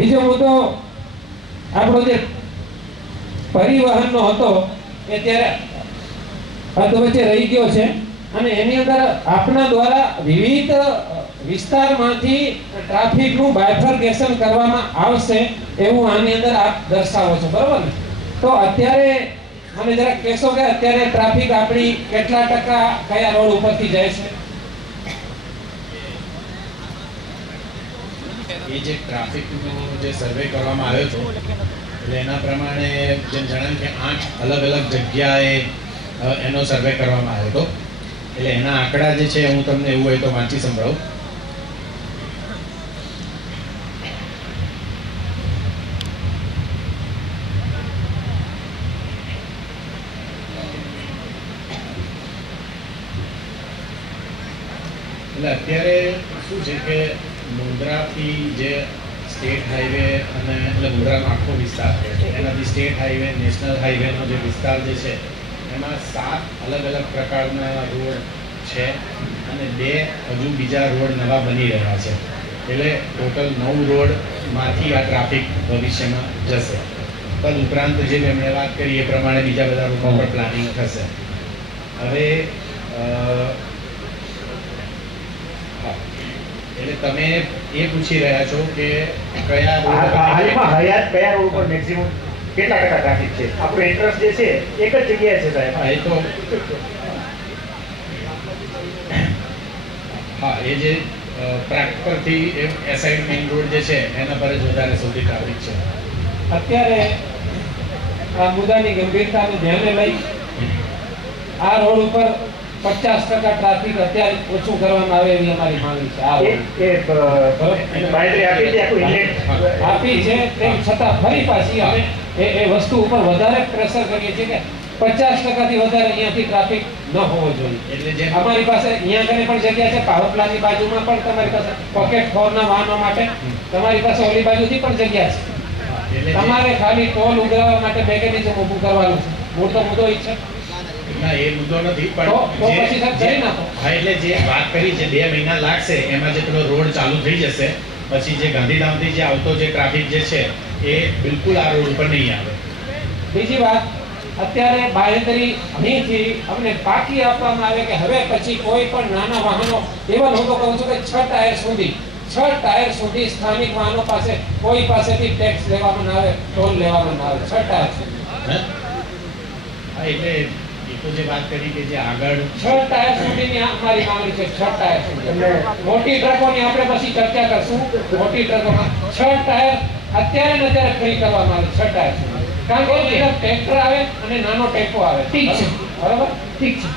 બીજો મુદ્દો આપણો જે પરિવહનનો હતો એ ત્યારે અધ વચ્ચે રહી ગયો છે અને એની અંદર આપના દ્વારા વિવિધ વિસ્તારમાંથી ટ્રાફિકનું બાયફર્કેશન કરવામાં આવશે એવું આની અંદર આપ દર્શાવો છો, બરોબર ને? તો અત્યારે મને જરા કહેશો કે અત્યારે ટ્રાફિક આપણી કેટલા ટકા કયા રોડ ઉપરથી જાય છે? એ જે ટ્રાફિકનો જે સર્વે કરવામાં આવ્યો હતો એટલે એના પ્રમાણે જેમ જણાવ્યું કે 8 અલગ અલગ જગ્યાએ એનો સર્વે કરવામાં આવ્યો હતો. એટલે એના આંકડા જે છે હું તમને એવું હોય તો વાંચી સંભળાવું. એટલે અત્યારે શું છે કે મુન્દ્રાથી જે સ્ટેટ હાઈવે અને એટલે મુન્દ્રાનો આખો વિસ્તાર એનાથી સ્ટેટ હાઈવે નેશનલ હાઈવેનો જે વિસ્તાર જે છે એમાં 7 અલગ અલગ પ્રકારના રોડ છે અને 2 હજુ બીજા રોડ નવા બની રહ્યા છે. એટલે ટોટલ 9 રોડમાંથી આ ટ્રાફિક ભવિષ્યમાં જશે. તદ ઉપરાંત જે એમણે વાત કરી એ પ્રમાણે બીજા બધા રોડમાં પણ પ્લાનિંગ થશે. હવે એટલે તમે એ પૂછી રહ્યા છો કે કયા રોડ હાલમાં હયાત કયા રોડ ઉપર મેક્સિમમ કેટલા ટકા ટ્રાફિક છે? આપણો ઇન્ટરેસ્ટ જે છે એક જ જગ્યાએ છે સાહેબ. હા, એ તો હા, એ જે પ્રાગ પરથી એસાઇડ મેઇન રોડ જે છે એના પર જ વધારે સૌથી ટ્રાફિક છે. અત્યારે આ મુદ્દાની ગંભીરતાને ધ્યાને લઈ આ રોડ ઉપર 50% ટ્રાફિક અત્યારે ઓછું કરવામાં આવે એવી અમારી માંગણી છે. આપી છે તેમ છતાં ફરી પાછી અમે એ વસ્તુ ઉપર વધારે પ્રેશર કરીએ છીએ કે 50%થી વધારે અહીંયાથી ટ્રાફિક ન હોવો જોઈએ. એટલે જે અમારી પાસે અહીંયા કને પણ જગ્યા છે, પાવર પ્લાન્ટની બાજુમાં પણ તમારી પાસે પોકેટ 4 ના વાહનો માટે તમારી પાસે ઓલી બાજુથી પણ જગ્યા છે. તમારે ખાલી ટોલ ઉઘરાવવા માટે મેકેનિઝમ ઊભું કરવાનું છે. મૂળ તો મુદ્દો ઈ છે. ના, એ મુદ્દો નથી, પણ હા, એટલે જે વાત કરી છે 2 મહિના લાગશે એમાં જે પેલો રોડ ચાલુ થઈ જશે પછી જે ગાંધીધામથી જે આવતો જે ટ્રાફિક જે છે એ બિલકુલ આ રોડ ઉપર નહીં આવે. બીજી વાત, અત્યારે બાહેંધરી અહીંથી અમને પાકી આપવામાં આવે કે હવે પછી કોઈ પણ નાના વાહનો, ઇવન હું તો કહું છું કે 6 ટાયર સુધી સ્થાનિક વાહનો પાસે કોઈ પાસેથી ટેક્સ લેવામાં ના આવે, ટોલ લેવામાં ના આવે. 6 ટાયર સુધી. હા, એટલે એ તો જે વાત કરી કે જે આગળ 6 ટાયર સુધીની અમારી માંગણી છે. 6 ટાયર સુધી. મોટી ટ્રકોની આપણે પછી ચર્ચા કરશું. મોટી ટ્રકોમાં 6 ટાયર અત્યારે ને અત્યારે ફ્રી કરવામાં આવે. 6 ટાયર સુધી. કારણ કે ટ્રેક્ટર આવે અને નાનો ટેમ્પો આવે. ઠીક છે, બરાબર? ઠીક છે.